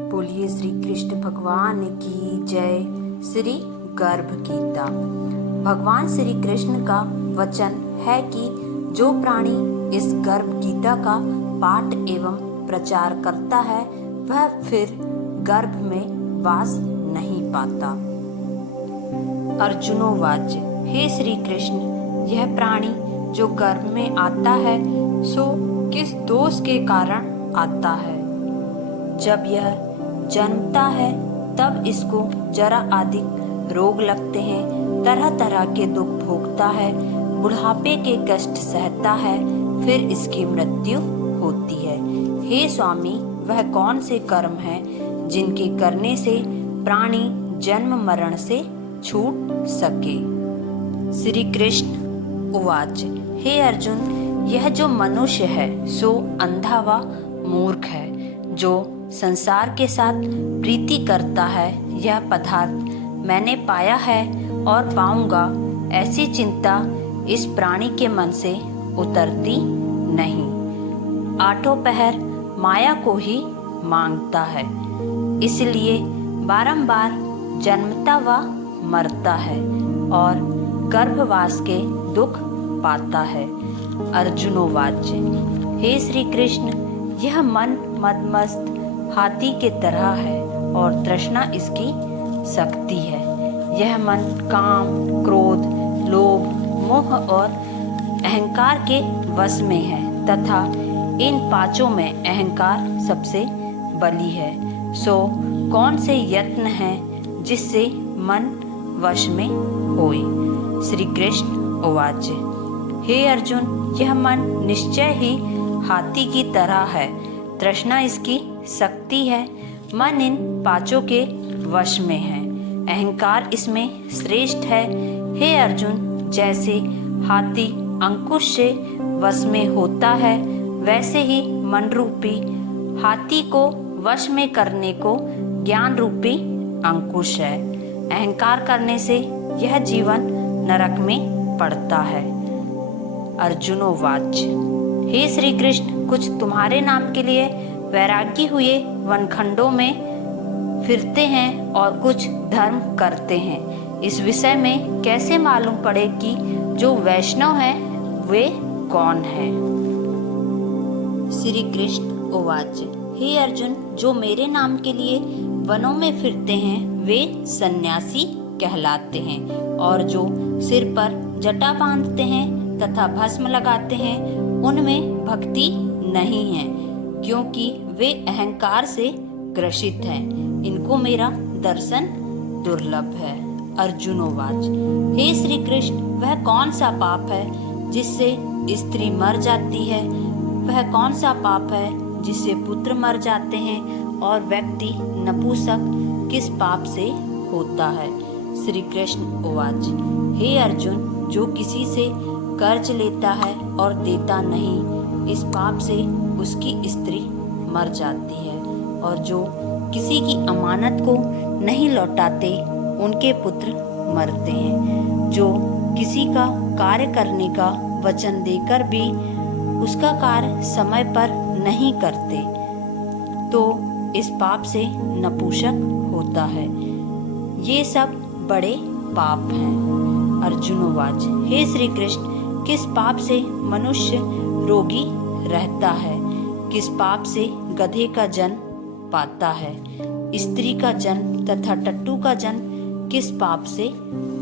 बोलिए श्री कृष्ण भगवान की जय। श्री गर्भ गीता। भगवान श्री कृष्ण का वचन है कि जो प्राणी इस गर्भ गीता का पाठ एवं प्रचार करता है वह फिर गर्भ में वास नहीं पाता। अर्जुनोवाच। हे श्री कृष्ण, यह प्राणी जो गर्भ में आता है सो किस दोष के कारण आता है? जब यह जन्मता है तब इसको जरा आदि रोग लगते हैं, तरह तरह के दुख भोगता है, बुढ़ापे के कष्ट सहता है, फिर इसकी मृत्यु होती है। हे स्वामी, वह कौन से कर्म हैं जिनके करने से प्राणी जन्म मरण से छूट सके? श्री कृष्ण उवाच। हे अर्जुन, यह जो मनुष्य है सो अंधा व मूर्ख है, जो संसार के साथ प्रीति करता है। यह पदार्थ मैंने पाया है और पाऊंगा, ऐसी चिंता इस प्राणी के मन से उतरती नहीं। आठों पहर माया को ही मांगता है, इसलिए बारंबार जन्मता व मरता है और गर्भवास के दुख पाता है। अर्जुनोवाच। हे श्री कृष्ण, यह मन मदमस्त हाथी के तरह है और तृष्णा इसकी शक्ति है। यह मन काम, क्रोध, लोभ, मोह और अहंकार के वश में है तथा इन पांचों में अहंकार सबसे बली है। सो कौन से यत्न हैं जिससे मन वश में होए? श्री कृष्ण उवाच। हे अर्जुन, यह मन निश्चय ही हाथी की तरह है, तृष्णा इसकी शक्ति है, मन इन पांचों के वश में है, अहंकार इसमें श्रेष्ठ है। हे अर्जुन, जैसे हाथी अंकुश से वश में होता है वैसे ही मन रूपी हाथी को वश में करने को ज्ञान रूपी अंकुश है। अहंकार करने से यह जीवन नरक में पड़ता है। अर्जुनोवाच। हे श्री कृष्ण, कुछ तुम्हारे नाम के लिए वैरागी हुए वनखंडों में फिरते हैं और कुछ धर्म करते हैं। इस विषय में कैसे मालूम पड़े कि जो वैष्णव हैं वे कौन हैं? श्री कृष्ण उवाच। हे अर्जुन, जो मेरे नाम के लिए वनों में फिरते हैं वे सन्यासी कहलाते हैं, और जो सिर पर जटा बांधते हैं तथा भस्म लगाते हैं उनमें भक्ति नहीं है, क्योंकि वे अहंकार से ग्रसित हैं। इनको मेरा दर्शन दुर्लभ है। अर्जुनोवाच। हे श्री कृष्ण, वह कौन सा पाप है जिससे स्त्री मर जाती है? वह कौन सा पाप है जिससे पुत्र मर जाते हैं और व्यक्ति नपुंसक किस पाप से होता है? श्री कृष्ण उवाच। हे अर्जुन, जो किसी से कर्ज लेता है और देता नहीं, इस पाप से उसकी स्त्री मर जाती है, और जो किसी की अमानत को नहीं लौटाते उनके पुत्र मरते हैं। जो किसी का कार्य करने का वचन देकर भी उसका कार्य समय पर नहीं करते तो इस पाप से नपुंसक होता है। ये सब बड़े पाप हैं। अर्जुनोवाच। हे श्री कृष्ण, किस पाप से मनुष्य रोगी रहता है? किस पाप से गधे का जन्म पाता है? स्त्री का जन्म तथा टट्टू का जन्म किस पाप से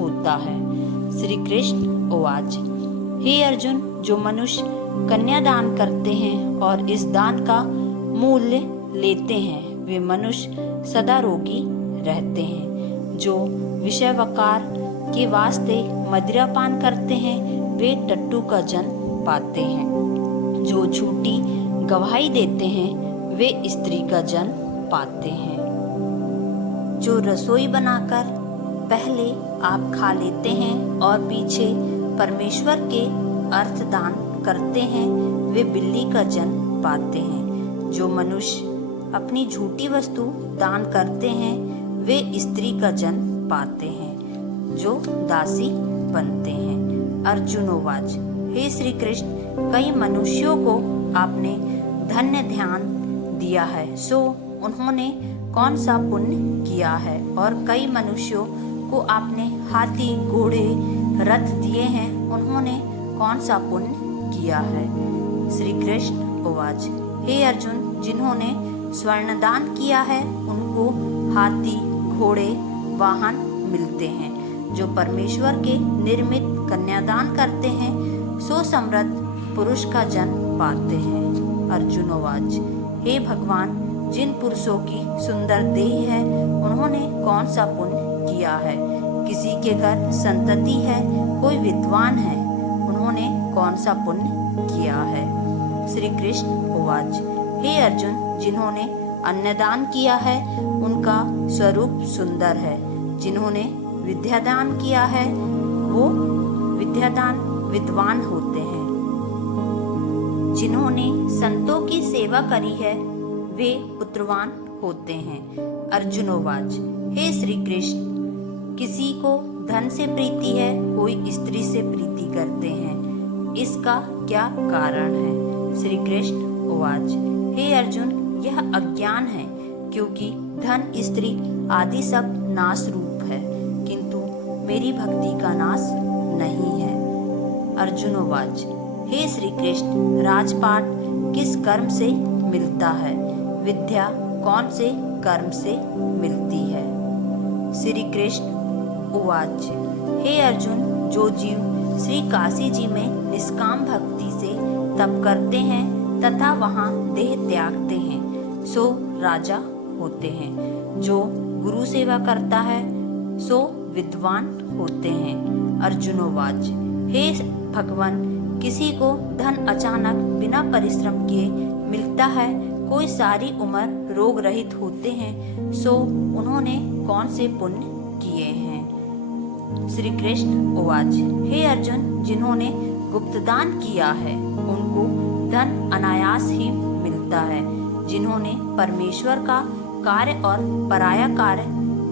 होता है? श्री कृष्ण उवाच। हे अर्जुन, जो मनुष्य कन्यादान करते हैं और इस दान का मूल्य लेते हैं वे मनुष्य सदा रोगी रहते हैं। जो विषय वकार के वास्ते मदिरा पान करते हैं वे टट्टू का जन्म पाते हैं। जो झूठी गवाही देते हैं वे स्त्री का जन्म पाते हैं। जो रसोई बनाकर पहले आप खा लेते हैं और पीछे परमेश्वर के अर्थ दान करते हैं वे बिल्ली का जन्म पाते हैं। जो मनुष्य अपनी झूठी वस्तु दान करते हैं वे स्त्री का जन्म पाते हैं, जो दासी बनते हैं। अर्जुनोवाच। हे श्री कृष्ण, कई मनुष्यों को आपने धन्य ध्यान दिया है, सो उन्होंने कौन सा पुण्य किया है, और कई मनुष्यों को आपने हाथी घोड़े रथ दिए हैं, उन्होंने कौन सा पुण्य किया है। श्री कृष्ण उवाच, हे अर्जुन, जिन्होंने स्वर्णदान किया है उनको हाथी घोड़े वाहन मिलते हैं। जो परमेश्वर के निर्मित कन्यादान करते हैं सो समृद्ध पुरुष का जन्म पाते हैं। अर्जुन उवाच, हे भगवान, जिन पुरुषों की सुंदर देह है उन्होंने कौन सा पुण्य किया है। किसी के घर संतति है, कोई विद्वान है, उन्होंने कौन सा पुण्य किया है। श्री कृष्ण उवाच, हे अर्जुन, जिन्होंने अन्नदान किया है उनका स्वरूप सुंदर है। जिन्होंने विद्यादान किया है वो विद्यादान विद्वान होते हैं। जिन्होंने संतों की सेवा करी है वे पुत्रवान होते हैं। अर्जुन उवाच, हे श्री कृष्ण, किसी को धन से प्रीति है, कोई स्त्री से प्रीति करते हैं, इसका क्या कारण है। श्री कृष्ण उवाच, हे अर्जुन, यह अज्ञान है, क्योंकि धन स्त्री आदि सब नाश रूप है, किंतु मेरी भक्ति का नाश नहीं है। अर्जुन उवाच, हे श्री कृष्ण, राजपाट किस कर्म से मिलता है, विद्या कौन से कर्म से मिलती है। श्री कृष्ण उवाच, हे अर्जुन, जो जीव श्री काशी जी में निष्काम भक्ति से तप करते हैं तथा वहाँ देह त्यागते हैं सो राजा होते हैं। जो गुरु सेवा करता है सो विद्वान होते हैं। अर्जुन उवाच, हे भगवान, किसी को धन अचानक बिना परिश्रम किए मिलता है, कोई सारी उम्र रोग रहित होते हैं, सो उन्होंने कौन से पुण्य किए हैं। श्री कृष्ण उवाच, हे अर्जुन, जिन्होंने गुप्तदान किया है उनको धन अनायास ही मिलता है। जिन्होंने परमेश्वर का कार्य और पराया कार्य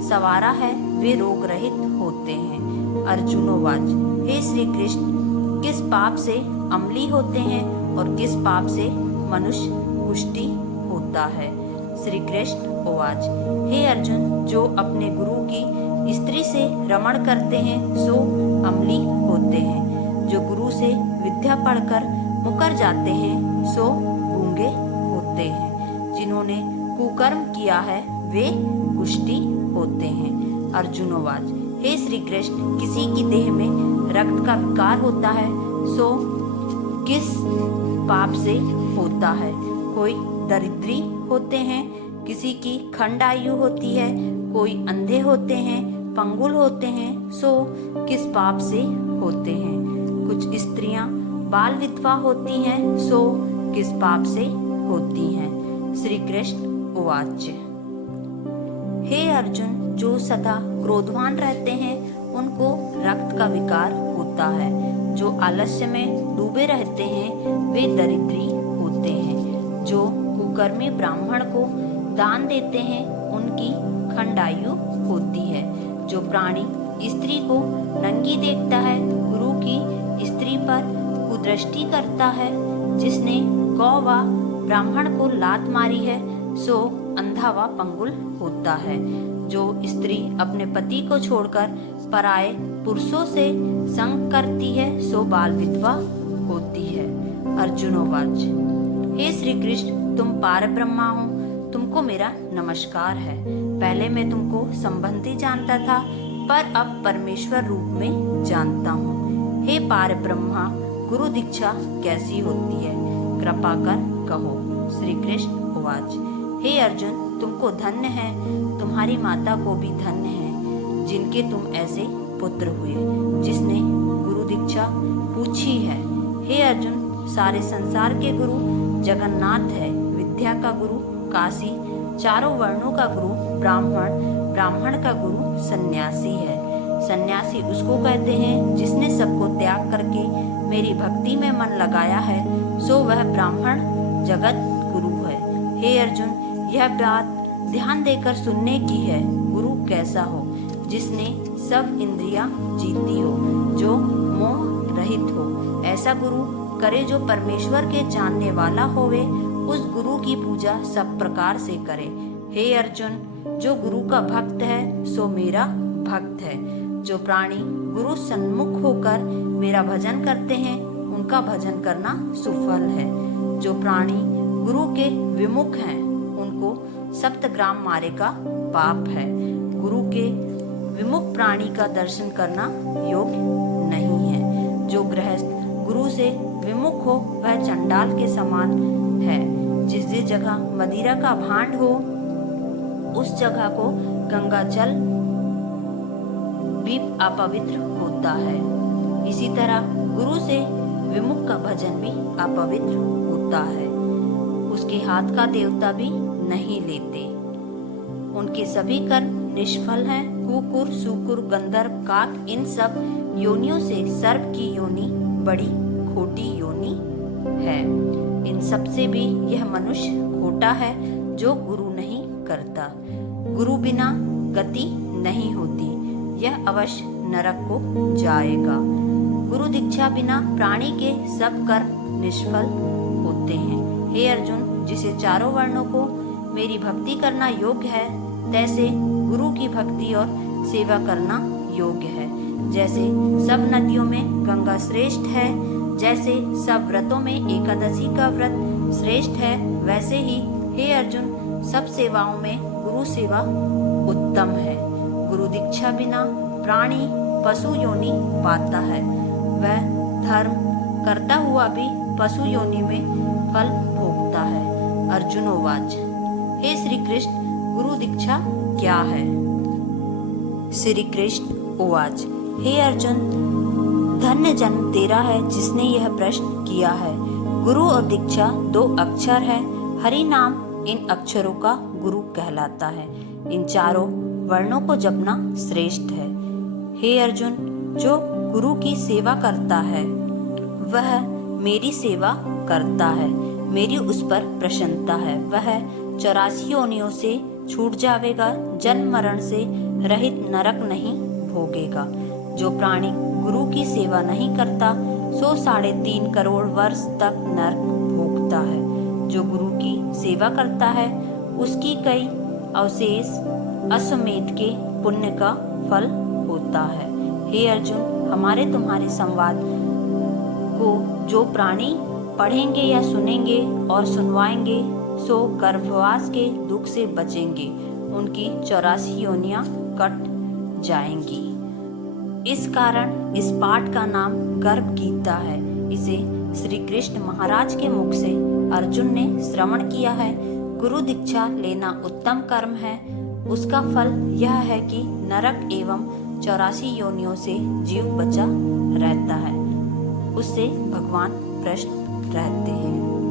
सवारा है वे रोग रहित होते हैं। अर्जुन उवाच, हे श्री कृष्ण, किस पाप से अम्ली होते हैं और किस पाप से मनुष्य पुष्टि होता है। श्री कृष्ण उवाच, हे अर्जुन, जो अपने गुरु की स्त्री से रमण करते हैं सो अम्ली होते हैं। जो गुरु से विद्या पढ़कर मुकर जाते हैं सो गूंगे होते हैं। जिन्होंने कुकर्म किया है वे कुष्ठी होते हैं। अर्जुन उवाच, हे श्री कृष्ण, किसी की देह में रक्त का विकार होता है सो किस पाप से होता है। कोई दरिद्री होते हैं, किसी की खंड आयु होती है, कोई अंधे होते हैं, पंगुल होते हैं सो किस पाप से होते हैं। कुछ स्त्रियां बाल विधवा होती हैं सो किस पाप से होती हैं। श्री कृष्ण उवाच, हे अर्जुन, जो सदा क्रोधवान रहते हैं उनको रक्त का विकार होता है। जो आलस्य में डूबे रहते हैं वे दरिद्री होते हैं। जो कुकर्मी ब्राह्मण को दान देते हैं उनकी खंडायु होती है। जो प्राणी स्त्री को नंगी देखता है, गुरु की स्त्री पर कुदृष्टि करता है, जिसने गौ व ब्राह्मण को लात मारी है सो अंधा व पंगुल होता है। जो स्त्री अपने पति को छोड़कर पराये पुरुषों से संग करती है सो बाल विधवा होती है। अर्जुन उवाच, हे श्री कृष्ण, तुम पार ब्रह्मा हो, तुमको मेरा नमस्कार है। पहले मैं तुमको संबंधी जानता था पर अब परमेश्वर रूप में जानता हूँ। हे पार ब्रह्मा, गुरु दीक्षा कैसी होती है, कृपा कर कहो। श्री कृष्ण उवाच, हे अर्जुन, तुमको धन्य है, तुम्हारी माता को भी धन्य है, जिनके तुम ऐसे पुत्र हुए, जिसने गुरु दीक्षा पूछी है। हे अर्जुन, सारे संसार के गुरु जगन्नाथ है, विद्या का गुरु काशी, चारों वर्णों का गुरु ब्राह्मण, ब्राह्मण का गुरु सन्यासी है। सन्यासी उसको कहते हैं जिसने सबको त्याग करके मेरी भक्ति में मन लगाया है, सो वह ब्राह्मण जगत गुरु है। हे अर्जुन, यह बात ध्यान देकर सुनने की है। गुरु कैसा हो, जिसने सब इंद्रियां जीती हो, जो मोह रहित हो। ऐसा गुरु करे जो परमेश्वर के जानने वाला होवे, उस गुरु की पूजा सब प्रकार से करे। हे अर्जुन, जो गुरु का भक्त है सो मेरा भक्त है। जो प्राणी गुरु सन्मुख होकर मेरा भजन करते हैं उनका भजन करना सुफल है। जो प्राणी गुरु के विमुख हैं उनको सप्तग्राम मारे का पाप है। गुरु के विमुख प्राणी का दर्शन करना योग्य नहीं है। जो गृहस्थ गुरु से विमुख हो वह चंडाल के समान है। जिस जगह मदिरा का भांड हो उस जगह को गंगा जल भी अपवित्र होता है। इसी तरह गुरु से विमुख का भजन भी अपवित्र होता है। उसके हाथ का देवता भी नहीं लेते। उनके सभी कर्म निष्फल हैं। कुकुर, सूकुर, गंधर्व, काक इन सब योनियों से सर्प की योनि बड़ी खोटी योनि है। इन सब से भी यह मनुष्य खोटा है जो गुरु नहीं करता। गुरु बिना गति नहीं होती, यह अवश्य नरक को जाएगा। गुरु दीक्षा बिना प्राणी के सब कर्म निष्फल होते हैं। हे अर्जुन, जिसे चारों वर्णों को मेरी भक्ति करना योग्य है तैसे गुरु की भक्ति और सेवा करना योग्य है। जैसे सब नदियों में गंगा श्रेष्ठ है, जैसे सब व्रतों में एकादशी का व्रत श्रेष्ठ है, वैसे ही हे अर्जुन सब सेवाओं में गुरु सेवा उत्तम है। गुरु दीक्षा बिना प्राणी पशु योनि पाता है। वह धर्म करता हुआ भी पशु योनि में फल भोगता है। अर्जुनोवाच, हे श्री कृष्ण, गुरु दीक्षा क्या है? श्री कृष्ण उवाच, हे अर्जुन, धन्य जन्म तेरा है जिसने यह प्रश्न किया है। गुरु और दीक्षा दो अक्षर है। हरि नाम इन अक्षरों का गुरु कहलाता है। इन चारों वर्णों को जपना श्रेष्ठ है। हे अर्जुन, जो गुरु की सेवा करता है वह मेरी सेवा करता है। मेरी उस पर प्रसन्नता है। वह 84 योनियों से छूट जाएगा, जन्म मरण से रहित नरक नहीं भोगेगा। जो प्राणी गुरु की सेवा नहीं करता सो 3.5 करोड़ वर्ष तक नरक भोगता है। जो गुरु की सेवा करता है उसकी कई अवशेष अश्वमेध के पुण्य का फल होता है। हे अर्जुन, हमारे तुम्हारे संवाद को जो प्राणी पढ़ेंगे या सुनेंगे और सुनवाएंगे सो गर्भवास के दुख से बचेंगे। उनकी 84 योनियां कट जाएंगी। इस कारण इस पाठ का नाम गर्भ गीता है। इसे श्री कृष्ण महाराज के मुख से अर्जुन ने श्रवण किया है। गुरु दीक्षा लेना उत्तम कर्म है। उसका फल यह है कि नरक एवं 84 योनियों से जीव बचा रहता है। उससे भगवान प्रसन्न रहते हैं।